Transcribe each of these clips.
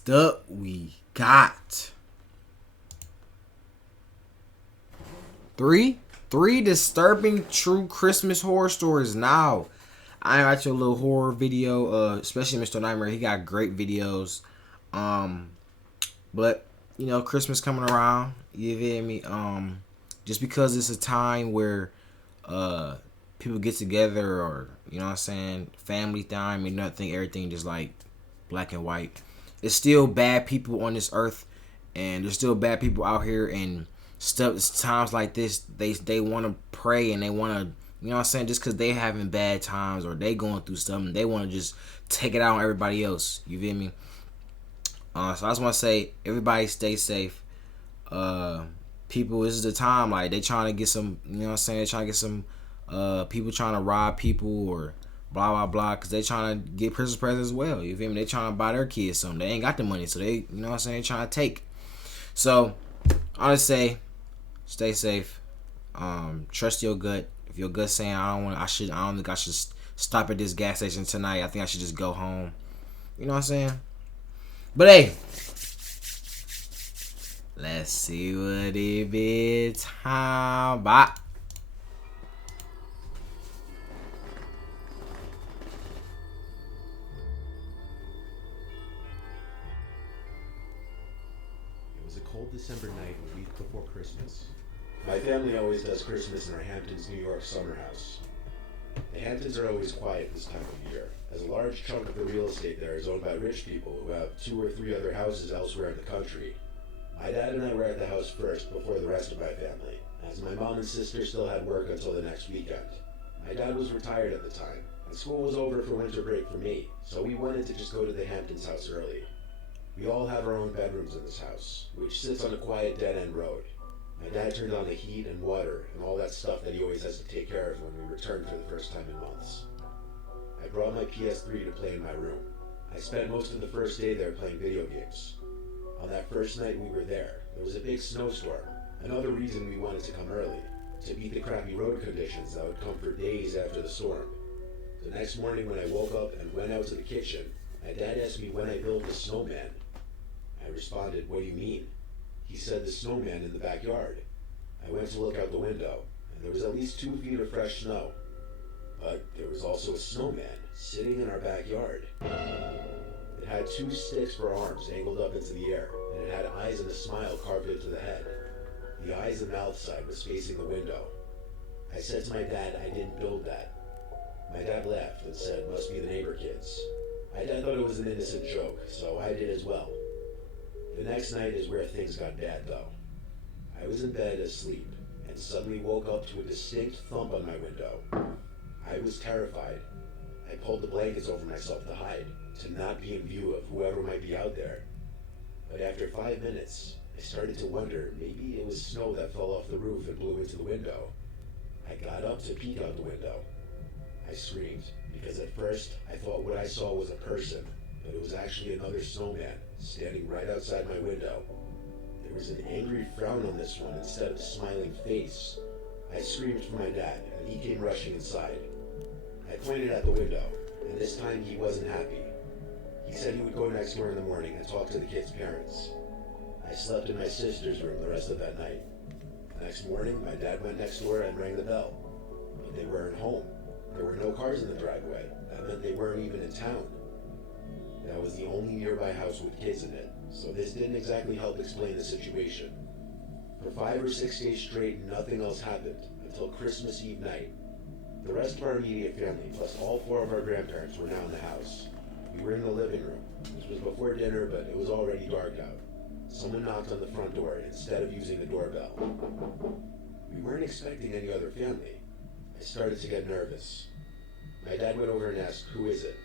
Next up, we got three disturbing true Christmas horror stories. Now, I got you a little horror video, especially Mr. Nightmare. He got great videos. But Christmas coming around. You feel me? Just because it's a time where people get together, or family time, and nothing, everything just like black and white. There's still bad people on this earth, and there's still bad people out here, and stuff. It's times like this, they want to pray, and they want to, just because they having bad times or they going through something, they want to just take it out on everybody else. You feel me? So I just want to say, everybody stay safe. People, this is the time, like, they trying to get some, they trying to get some people trying to rob people or blah blah blah, because they trying to get Christmas presents as well. You feel me? They trying to buy their kids something. They ain't got the money, so they, they trying to take. So I just say, stay safe. Trust your gut. If your gut's saying I don't think I should stop at this gas station tonight, I think I should just go home. You know what I'm saying? But hey, let's see what it is. How about? It was a cold December night a week before Christmas. My family always does Christmas in our Hamptons, New York summer house. The Hamptons are always quiet this time of year, as a large chunk of the real estate there is owned by rich people who have 2 or 3 other houses elsewhere in the country. My dad and I were at the house first before the rest of my family, as my mom and sister still had work until the next weekend. My dad was retired at the time, and school was over for winter break for me, so we wanted to just go to the Hamptons house early. We all have our own bedrooms in this house, which sits on a quiet dead-end road. My dad turned on the heat and water and all that stuff that he always has to take care of when we return for the first time in months. I brought my PS3 to play in my room. I spent most of the first day there playing video games. On that first night we were there was a big snowstorm, another reason we wanted to come early, to beat the crappy road conditions that would come for days after the storm. The next morning when I woke up and went out to the kitchen, my dad asked me when I built the snowman. I responded, "What do you mean?" He said, "The snowman in the backyard." I went to look out the window, and there was at least 2 feet of fresh snow. But there was also a snowman sitting in our backyard. It had 2 sticks for arms angled up into the air, and it had eyes and a smile carved into the head. The eyes and mouth side was facing the window. I said to my dad I didn't build that. My dad laughed and said, "Must be the neighbor kids." My dad thought it was an innocent joke, so I did as well. The next night is where things got bad, though. I was in bed asleep, and suddenly woke up to a distinct thump on my window. I was terrified. I pulled the blankets over myself to hide, to not be in view of whoever might be out there. But after 5 minutes, I started to wonder maybe it was snow that fell off the roof and blew into the window. I got up to peek out the window. I screamed, because at first I thought what I saw was a person, but it was actually another snowman standing right outside my window. There was an angry frown on this one instead of a smiling face. I screamed for my dad, and he came rushing inside. I pointed at the window, and this time he wasn't happy. He said he would go next door in the morning and talk to the kids' parents. I slept in my sister's room the rest of that night. The next morning, my dad went next door and rang the bell. But they weren't home. There were no cars in the driveway. That meant they weren't even in town. That was the only nearby house with kids in it, so this didn't exactly help explain the situation. For 5 or 6 days straight, nothing else happened until Christmas Eve night. The rest of our immediate family, plus all 4 of our grandparents, were now in the house. We were in the living room. This was before dinner, but it was already dark out. Someone knocked on the front door instead of using the doorbell. We weren't expecting any other family. I started to get nervous. My dad went over and asked, "Who is it?"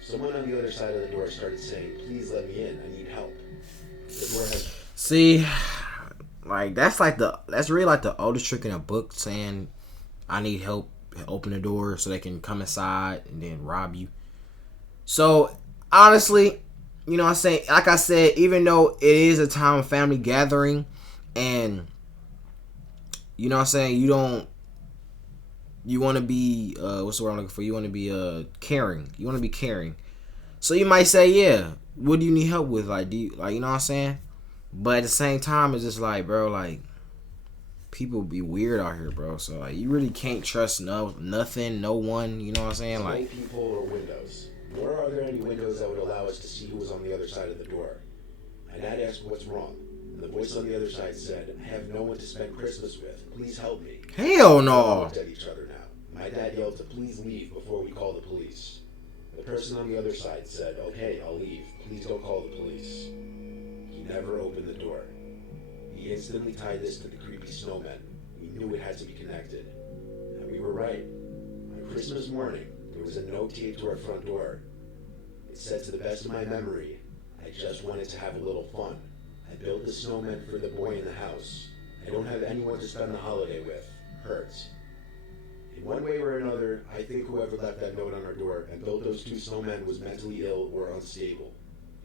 Someone on the other side of the door started saying, "Please let me in, I need help." The door had... See, like, that's really like the oldest trick in a book, saying, "I need help, open the door so they can come inside and then rob you." So, honestly, like I said, even though it is a time of family gathering, and, you want to be, what's the word I'm looking for? You want to be caring. You want to be caring. So you might say, yeah, what do you need help with? Like, do you, like, you know what I'm saying? But at the same time, it's just like, bro, like, people be weird out here, bro. So like, you really can't trust nothing, no one. You know what I'm saying? No Like, people or windows. Nor are there any windows that would allow us to see who was on the other side of the door. And I'd asked what's wrong. And the voice on the other side said, I have no one to spend Christmas with. Please help me. hell We no. looked at each other now. My dad yelled to please leave before we call the police. The person on the other side said, okay, I'll leave. Please don't call the police. He never opened the door. He instantly tied this to the creepy snowmen. We knew it had to be connected. And we were right. On Christmas morning, there was a note taped to our front door. It said, to the best of my memory, I just wanted to have a little fun. I built the snowman for the boy in the house. I don't have anyone to spend the holiday with. Hurts. In one way or another, I think whoever left that note on our door and built those two snowmen was mentally ill or unstable.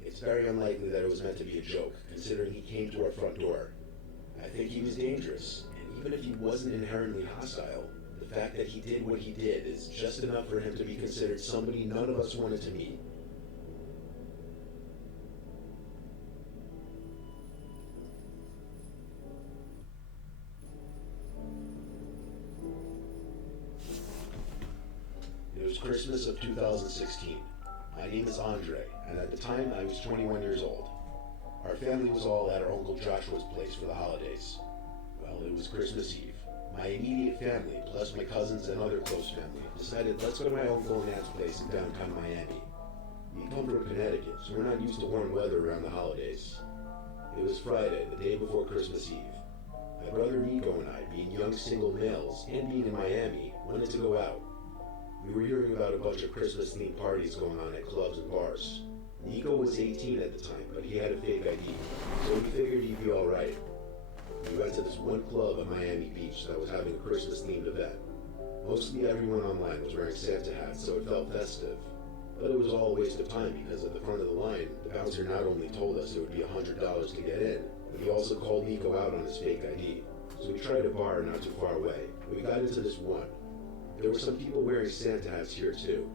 It's very unlikely that it was meant to be a joke, considering he came to our front door. I think he was dangerous, and even if he wasn't inherently hostile, the fact that he did what he did is just enough for him to be considered somebody none of us wanted to meet. It was Christmas of 2016. My name is Andre, and at the time I was 21 years old. Our family was all at our Uncle Joshua's place for the holidays. Well, it was Christmas Eve. My immediate family, plus my cousins and other close family, decided let's go to my uncle and aunt's place in downtown Miami. We come from Connecticut, so we're not used to warm weather around the holidays. It was Friday, the day before Christmas Eve. My brother Nico and I, being young single males and being in Miami, wanted to go out. We were hearing about a bunch of Christmas-themed parties going on at clubs and bars. Nico was 18 at the time, but he had a fake ID, so we figured he'd be alright. We went to this one club at Miami Beach that was having a Christmas-themed event. Mostly everyone online was wearing Santa hats, so it felt festive. But it was all a waste of time because at the front of the line, the bouncer not only told us it would be $100 to get in, but he also called Nico out on his fake ID. So we tried a bar not too far away. We got into this one. There were some people wearing Santa hats here too.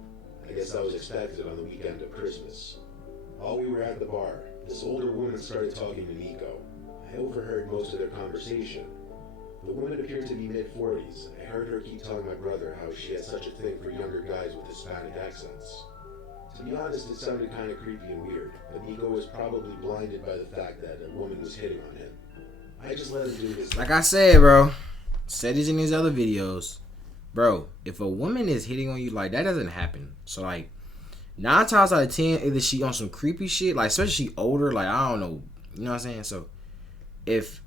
I guess that was expected on the weekend of Christmas. While we were at the bar, this older woman started talking to Nico. I overheard most of their conversation. The woman appeared to be mid-40s, and I heard her keep telling my brother how she had such a thing for younger guys with Hispanic accents. To be honest, it sounded kind of creepy and weird, but Nico was probably blinded by the fact that a woman was hitting on him. I just let him do his thing. Like I said, bro, said this in these other videos, bro. If a woman is hitting on you, like, that doesn't happen. So like, 9 times out of 10, either she on some creepy shit, like, especially she older, like, I don't know, you know what I'm saying? So if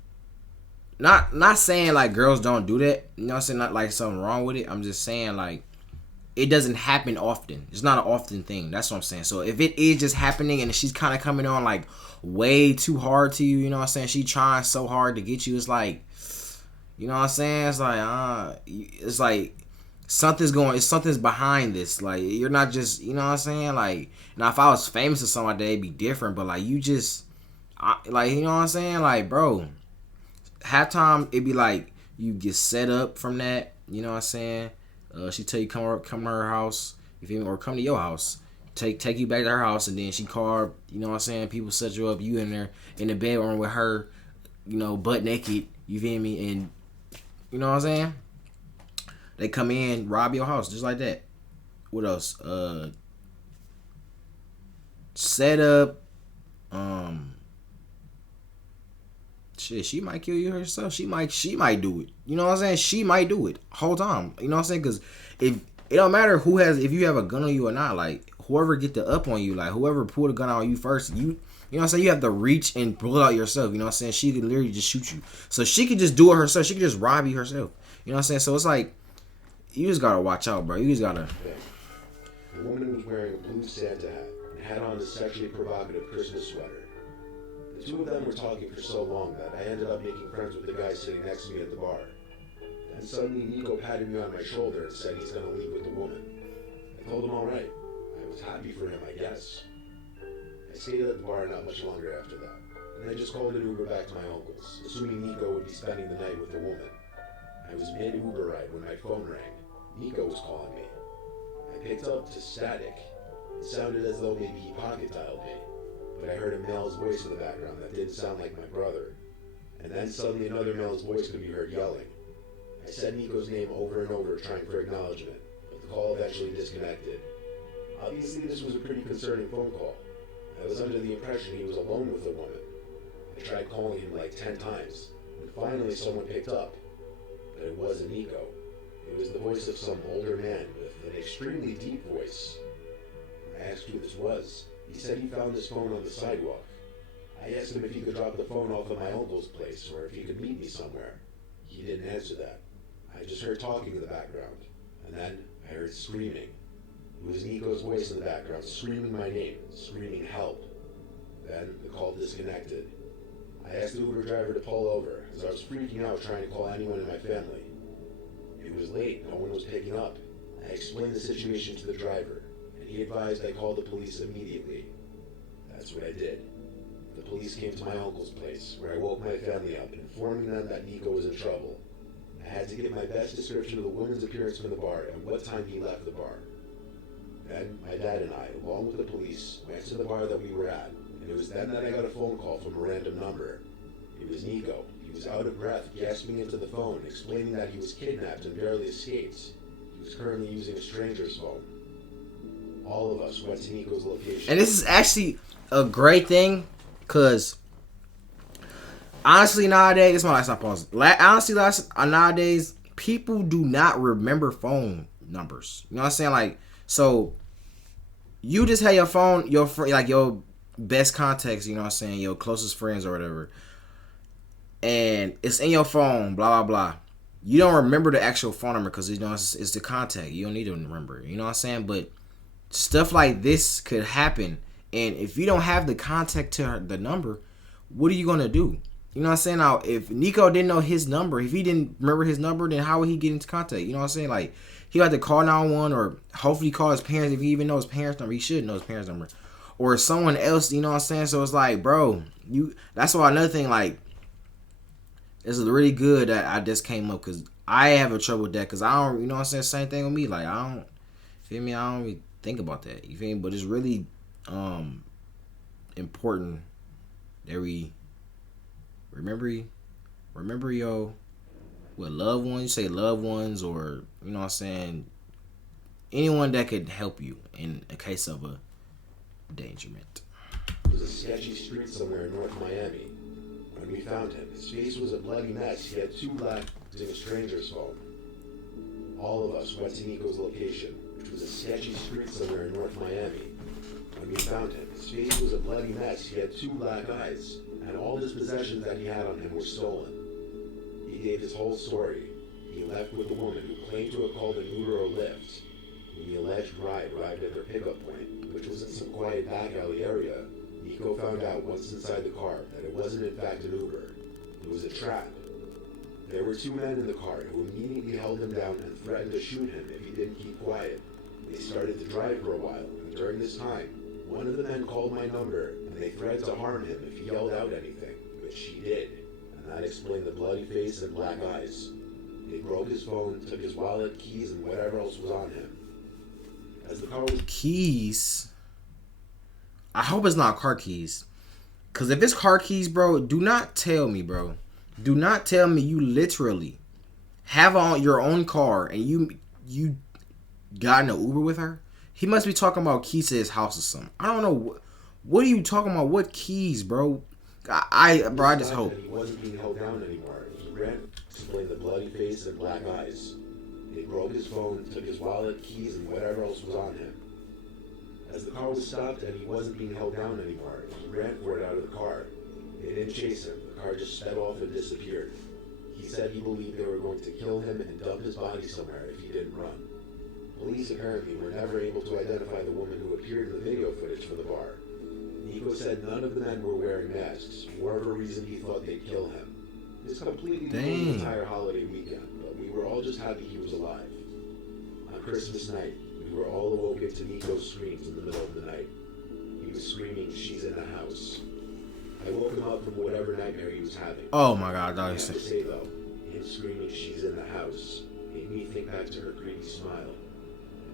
not saying like girls don't do that, you know what I'm saying, not like something wrong with it. I'm just saying like it doesn't happen often. It's not an often thing. That's what I'm saying. So if it is just happening and she's kind of coming on like way too hard to you, you know what I'm saying, she trying so hard to get you, it's like, you know what I'm saying, it's like something's behind this. Like, you're not just, you know what I'm saying, like, now if I was famous or something like that, it'd be different, but like, you just like, you know what I'm saying, like, bro, halftime it'd be like you get set up from that, you know what I'm saying. She tell you come to her house, you feel me, or come to your house, take you back to her house, and then she called, you know what I'm saying, people set you up, you in there in the bedroom with her, you know, butt naked, you feel me, and you know what I'm saying, they come in, rob your house just like that. What else? Set up, shit, she might kill you herself. She might do it. You know what I'm saying? She might do it whole time. You know what I'm saying? Because if it don't matter if you have a gun on you or not, like, whoever get the up on you, like, whoever pull the gun out on you first, you know what I'm saying, you have to reach and pull it out yourself. You know what I'm saying? She could literally just shoot you. So she could just do it herself. She could just rob you herself. You know what I'm saying? So it's like, you just gotta watch out, bro. You just gotta. The woman was wearing a blue Santa hat and had on a sexually provocative Christmas sweater. The two of them were talking for so long that I ended up making friends with the guy sitting next to me at the bar. Then suddenly Nico patted me on my shoulder and said he's going to leave with the woman. I told him all right. I was happy for him, I guess. I stayed at the bar not much longer after that, and I just called an Uber back to my uncle's, assuming Nico would be spending the night with the woman. I was mid-Uber ride when my phone rang. Nico was calling me. I picked up to static. It sounded as though maybe he pocket dialed me. but I heard a male's voice in the background that didn't sound like my brother. And then suddenly another male's voice could be heard yelling. I said Nico's name over and over, trying for acknowledgement, but the call eventually disconnected. Obviously, this was a pretty concerning phone call. I was under the impression he was alone with a woman. I tried calling him like 10 times, and finally someone picked up. But it wasn't Nico. It was the voice of some older man with an extremely deep voice. I asked who this was. He said he found his phone on the sidewalk. I asked him if he could drop the phone off at my uncle's place, or if he could meet me somewhere. He didn't answer that. I just heard talking in the background, and then I heard screaming. It was Nico's voice in the background, screaming my name, screaming help. Then the call disconnected. I asked the Uber driver to pull over, as I was freaking out trying to call anyone in my family. It was late, no one was picking up. I explained the situation to the driver, and he advised I call the police immediately. That's what I did. The police came to my uncle's place, where I woke my family up, informing them that Nico was in trouble. I had to give my best description of the woman's appearance from the bar and what time he left the bar. Then my dad and I, along with the police, went to the bar that we were at, and it was then that I got a phone call from a random number. It was Nico. He was out of breath, gasping into the phone, explaining that he was kidnapped and barely escaped. He was currently using a stranger's phone. All of us went to Nico's location. And this is actually a great thing, because honestly nowadays, this is my last time pause. Nowadays, people do not remember phone numbers. You know what I'm saying? Like, so you just have your phone, your like your best contacts, you know what I'm saying, your closest friends or whatever, and it's in your phone, blah blah blah. You don't remember the actual phone number because you know it's the contact. You don't need to remember it. You know what I'm saying? But stuff like this could happen, and if you don't have the contact to the number, what are you gonna do? You know what I'm saying? Now, if Nico didn't know his number, if he didn't remember his number, then how would he get into contact? You know what I'm saying? Like, he had to call 911 or hopefully call his parents if he even knows his parents' number. He should know his parents' number. Or someone else, you know what I'm saying? So it's like, bro, that's why another thing, like, it's really good that I just came up, because I have a trouble with that, because I don't, you know what I'm saying? Same thing with me. Like, I don't, feel me? I don't really think about that. You feel me? But it's really important that we remember your loved ones. You say loved ones, or you know what I'm saying, anyone that could help you in a case of a endangerment. It was a sketchy street somewhere in North Miami. When we found him, his face was a bloody mess. He had 2 black in a stranger's phone. All of us went to Nico's location, which was a sketchy street somewhere in North Miami. When we found him, his face was a bloody mess. He had 2 black eyes, and all his possessions that he had on him were stolen. He gave his whole story. He left with a woman who claimed to have called an Uber or Lyft. When the alleged bride arrived at their pickup point, which was in some quiet back alley area, Nico found out once inside the car that it wasn't in fact an Uber. It was a trap. There were 2 men in the car who immediately held him down and threatened to shoot him if he didn't keep quiet. They started to drive for a while, and during this time, one of the men called my number, and they threatened to harm him if he yelled out anything, which he did, and that explained the bloody face and black eyes. They broke his phone, took his wallet, keys, and whatever else was on him. As the car was... Keys? I hope it's not car keys. Because if it's car keys, bro, do not tell me, bro. Do not tell me you literally have on your own car and you got in an Uber with her. He must be talking about keys to his house or something. I don't know. What are you talking about? What keys, bro? I just hope. He wasn't being held down anymore. He ran, explained the bloody face and black eyes. They broke his phone, took his wallet, keys, and whatever else was on him. As the car was stopped and he wasn't being held down anymore, he ran for it out of the car. They didn't chase him. The car just sped off and disappeared. He said he believed they were going to kill him and dump his body somewhere if he didn't run. Police apparently were never able to identify the woman who appeared in the video footage from the bar. Nico said none of the men were wearing masks, for whatever reason he thought they'd kill him. This completely ruined the entire holiday weekend, but we were all just happy he was alive. On Christmas night, we were all awoken to Nico's screams in the middle of the night. He was screaming, "She's in the house." I woke him up from whatever nightmare he was having. Oh my God, I have to say though, him screaming, "She's in the house," made me think back to her creepy smile.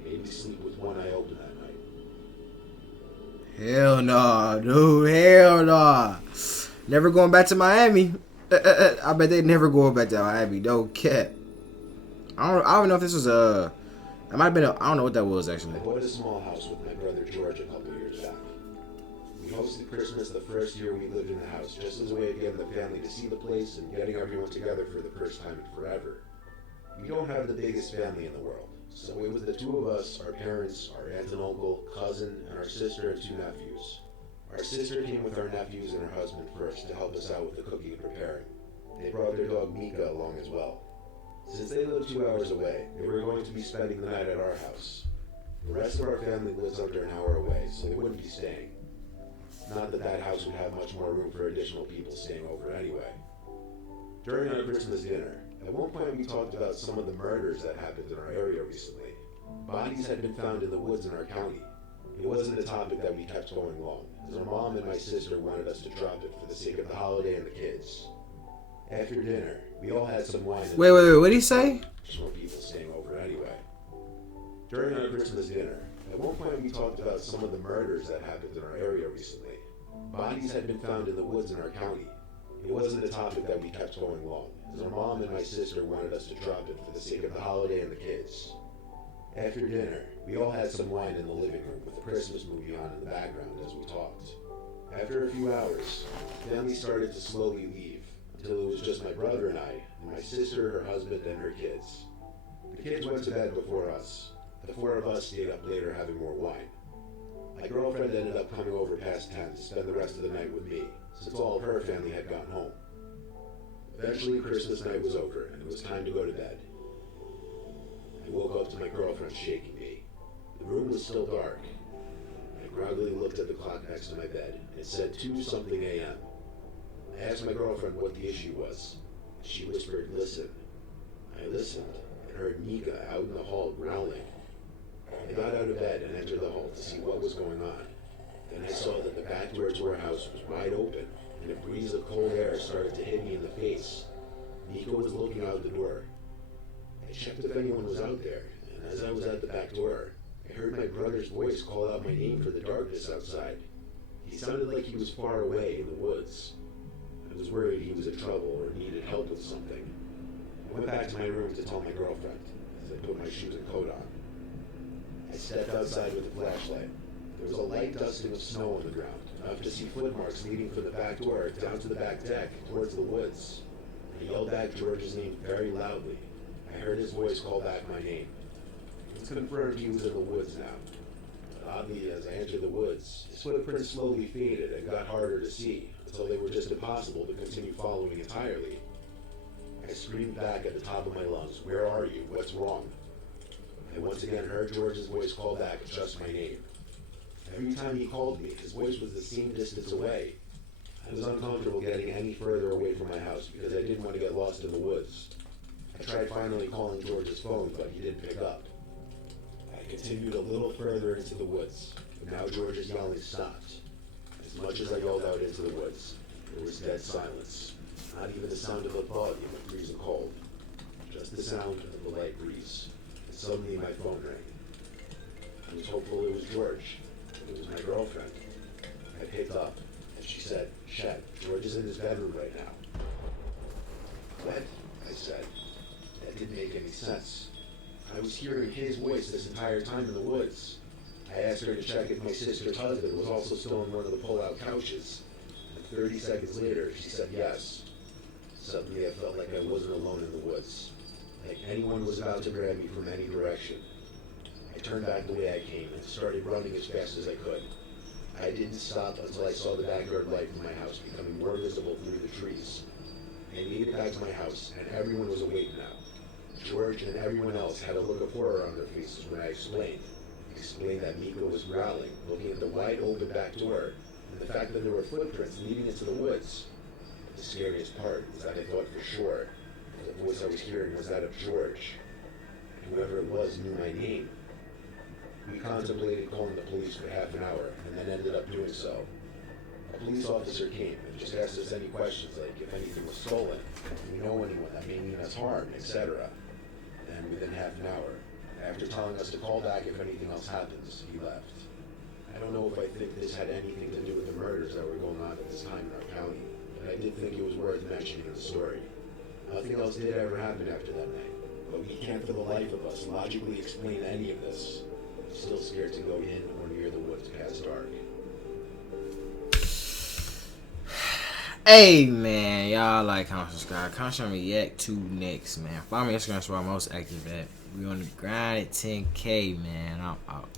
It made me sleep with one eye open that night. Hell nah, dude. Hell nah. Never going back to Miami. I bet they never going back to Miami. No cap. I don't know if this was a. It might have been. I don't know what that was actually. I bought a small house with my brother George a couple years back. We hosted Christmas the first year we lived in the house, just as a way of getting the family to see the place and getting everyone together for the first time in forever. We don't have the biggest family in the world, so it was the two of us, our parents, our aunt and uncle, cousin, and our sister and two nephews. Our sister came with our nephews and her husband first to help us out with the cooking and preparing. They brought their dog Mika along as well. Since they live 2 hours away, they were going to be spending the night at our house. The rest of our family lives under an hour away, so they wouldn't be staying. Not that that house would have much more room for additional people staying over anyway. During our Christmas dinner, at one point we talked about some of the murders that happened in our area recently. Bodies had been found in the woods in our county. It wasn't a topic that we kept going long, as our mom and my sister wanted us to drop it for the sake of the holiday and the kids. After dinner, we all had some wine. Wait. What did he say? More people staying over anyway. During our Christmas dinner, at one point we talked about some of the murders that happened in our area recently. Bodies had been found in the woods in our county. It wasn't a topic that we kept going long, as our mom and my sister wanted us to drop it for the sake of the holiday and the kids. After dinner, we all had some wine in the living room with the Christmas movie on in the background as we talked. After a few hours, the family started to slowly leave, until it was just my brother and I, and my sister, her husband, and her kids. The kids went to bed before us. The four of us stayed up later having more wine. My girlfriend ended up coming over past 10 to spend the rest of the night with me, since all of her family had gone home. Eventually, Christmas night was over, and it was time to go to bed. I woke up to my girlfriend shaking me. The room was still dark. I groggily looked at the clock next to my bed. It said 2-something a.m. I asked my girlfriend what the issue was. She whispered, "Listen." I listened and heard Mika out in the hall growling. I got out of bed and entered the hall to see what was going on. Then I saw that the back door to our house was wide open, and a breeze of cold air started to hit me in the face. Mika was looking out the door. I checked if anyone was out there, and as I was at the back door, I heard my brother's voice call out my name for the darkness outside. He sounded like he was far away in the woods. I was worried he was in trouble or needed help with something. I went back to my room to tell my girlfriend as I put my shoes and coat on. I stepped outside with a flashlight. There was a light dusting of snow on the ground, enough to see footmarks leading from the back door down to the back deck towards the woods. I yelled back George's name very loudly. I heard his voice call back my name. It was confirmed he was in the woods now. But oddly, as I entered the woods, his footprints slowly faded and got harder to see, until they were just impossible to continue following entirely. I screamed back at the top of my lungs, "Where are you? What's wrong?" I once again heard George's voice call back just my name. Every time he called me, his voice was the same distance away. I was uncomfortable getting any further away from my house because I didn't want to get lost in the woods. I tried finally calling George's phone, but he didn't pick up. I continued a little further into the woods, but now George's yelling stopped. As much as I yelled out into the woods, there was dead silence. Not even the sound of a bug in the freezing cold. Just the sound of the light breeze. And suddenly my phone rang. I was hopeful it was George. It was my girlfriend. I picked up, and she said, "Chet, George is in his bedroom right now." "What?" I said. That didn't make any sense. I was hearing his voice this entire time in the woods. I asked her to check if my sister's husband was also still on one of the pull-out couches. And 30 seconds later, she said yes. Suddenly, I felt like I wasn't alone in the woods. Like anyone was about to grab me from any direction. I turned back the way I came and started running as fast as I could. I didn't stop until I saw the backyard light from my house becoming more visible through the trees. I made it back to my house, and everyone was awake now. George and everyone else had a look of horror on their faces when I explained that Mika was growling, looking at the wide open back door, and the fact that there were footprints leading into the woods. The scariest part was that I thought for sure the voice I was hearing was that of George. Whoever it was knew my name. We contemplated calling the police for half an hour, and then ended up doing so. A police officer came and just asked us any questions like if anything was stolen, if we know anyone that may mean us harm, etc. And within half an hour, after telling us to call back if anything else happens, he left. I don't know if I think this had anything to do with the murders that were going on at this time in our county, but I did think it was worth mentioning in the story. Nothing else did ever happen after that night, but we can't for the life of us logically explain any of this. I'm still scared to go in or near the woods past dark. Hey man, y'all like, comment, subscribe, comment, share me react to next, man. Follow me on Instagram, where I'm most active at. We on the grind at 10K, man. I'm out.